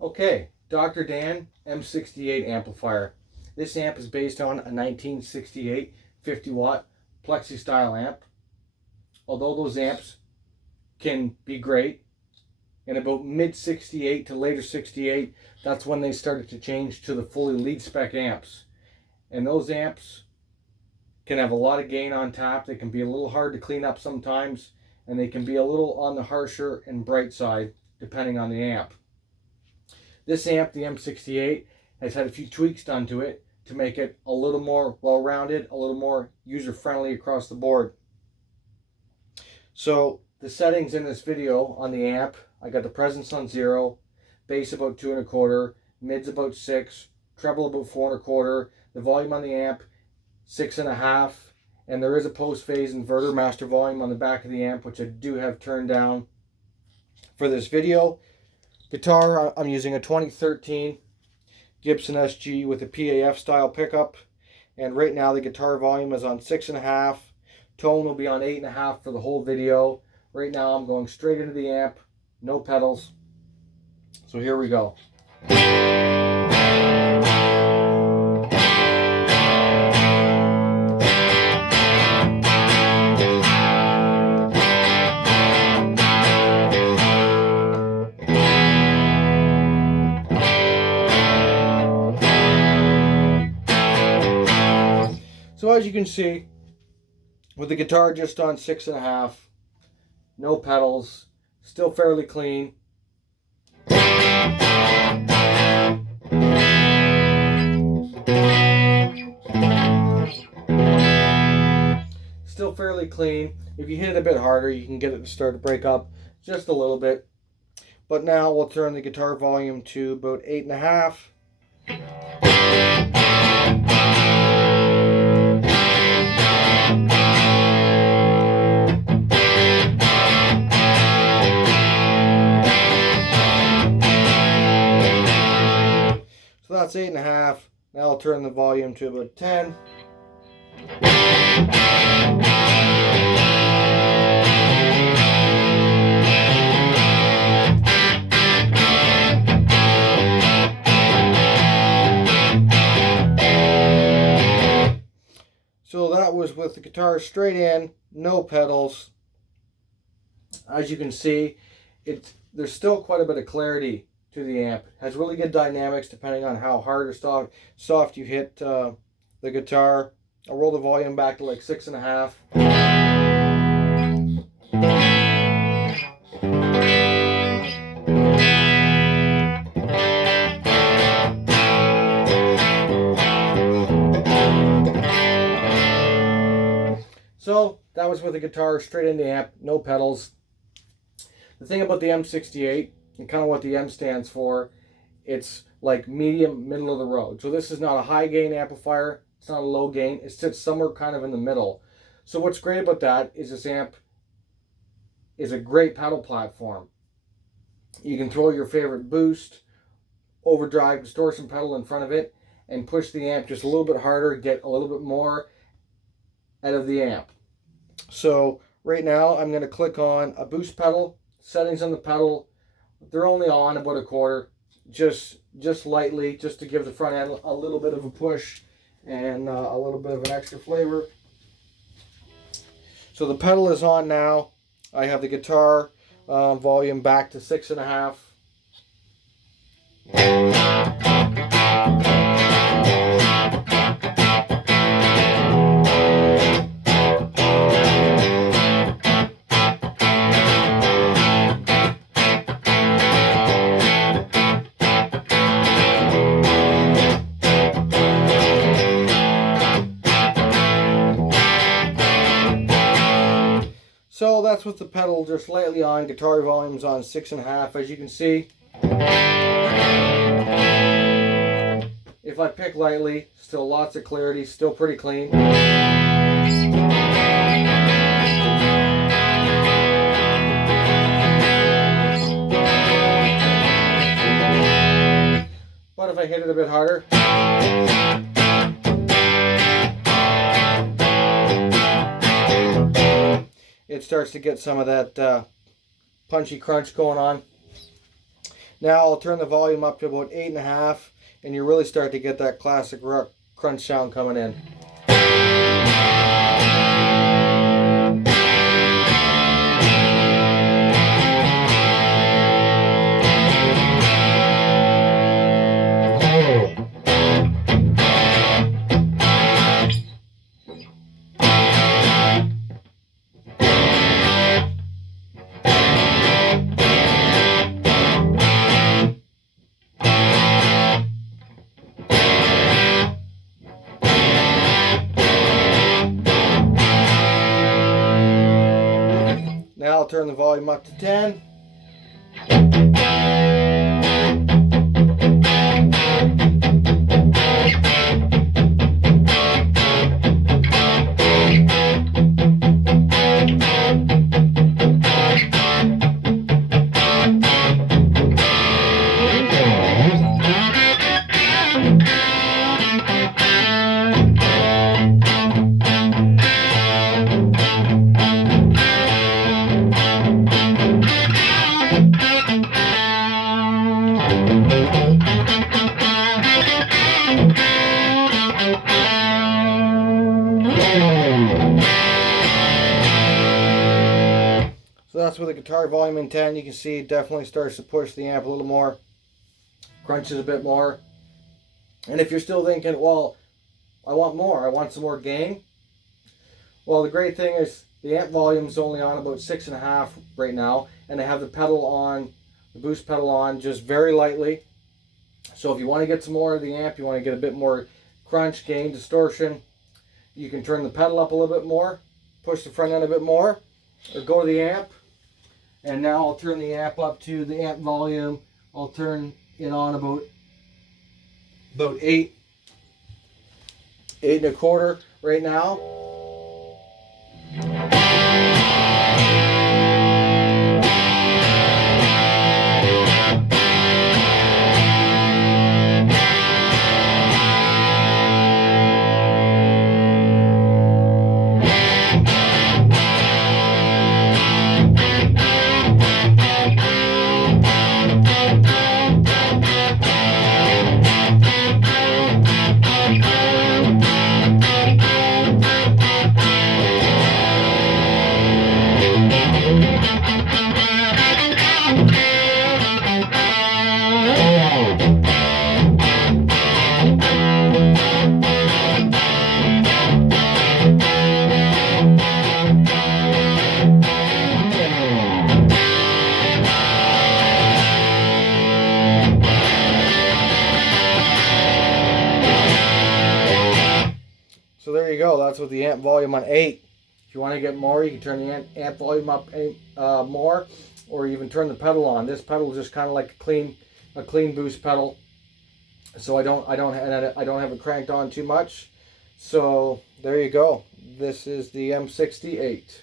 Okay, Dr. Dan M-68 Amplifier. This amp is based on a 1968 50-watt plexi style amp. Although those amps can be great, in about mid 68 to later 68, that's when they started to change to the fully lead spec amps. And those amps can have a lot of gain on tap. They can be a little hard to clean up sometimes, and they can be a little on the harsher and bright side depending on the amp. This amp, the M68, has had a few tweaks done to it to make it a little more well-rounded, a little more user-friendly across the board. So the settings in this video on the amp, I got the presence on 0, bass about 2 1/4, mids about 6, treble about 4 1/4, the volume on the amp 6 1/2, and there is a post-phase inverter master volume on the back of the amp, which I do have turned down for this video. Guitar, I'm using a 2013 Gibson SG with a PAF style pickup, and right now the guitar volume is on 6 1/2. Tone will be on 8 1/2 for the whole video. Right now I'm going straight into the amp, no pedals. So here we go. So as you can see, with the guitar just on 6 1/2, no pedals, still fairly clean. Still fairly clean. If you hit it a bit harder, you can get it to start to break up just a little bit. But now we'll turn the guitar volume to about 8 1/2. So that's 8 1/2. Now I'll turn the volume to about 10. So that was with the guitar straight in, no pedals. As you can see, there's still quite a bit of clarity to the amp. It has really good dynamics depending on how hard or soft you hit the guitar. I'll roll the volume back to like 6 1/2. So that was with the guitar straight in the amp, no pedals. The thing about the M68, and kind of what the M stands for, it's like medium, middle of the road. So this is not a high gain amplifier, it's not a low gain, it sits somewhere kind of in the middle. So what's great about that is this amp is a great pedal platform. You can throw your favorite boost, overdrive, distortion pedal in front of it, and push the amp just a little bit harder, get a little bit more out of the amp. So right now I'm going to click on a boost pedal. Settings on the pedal, they're only on about 1/4, just lightly, just to give the front end a little bit of a push and a little bit of an extra flavor. So the pedal is on now. I have the guitar volume back to 6 1/2. So that's with the pedal just slightly on, guitar volume's on 6 1/2, as you can see. If I pick lightly, still lots of clarity, still pretty clean. But if I hit it a bit harder, it starts to get some of that punchy crunch going on. Now I'll turn the volume up to about 8.5, and you really start to get that classic rock crunch sound coming in. Now I'll turn the volume up to 10. So that's with the guitar volume in 10. You can see it definitely starts to push the amp a little more, crunches a bit more. And if you're still thinking, well, I want more, I want some more gain. Well, the great thing is the amp volume is only on about 6.5 right now, and I have the pedal on, the boost pedal on just very lightly. So if you want to get some more of the amp, you want to get a bit more crunch, gain, distortion, you can turn the pedal up a little bit more, push the front end a bit more, or go to the amp. And now I'll turn the amp up to the amp volume. I'll turn it on about 8 1/4 right now. So there you go. That's with the amp volume on 8. If you want to get more, you can turn the amp volume up more, or even turn the pedal on. This pedal is just kind of like a clean boost pedal. So I don't have it cranked on too much. So there you go. This is the M-68.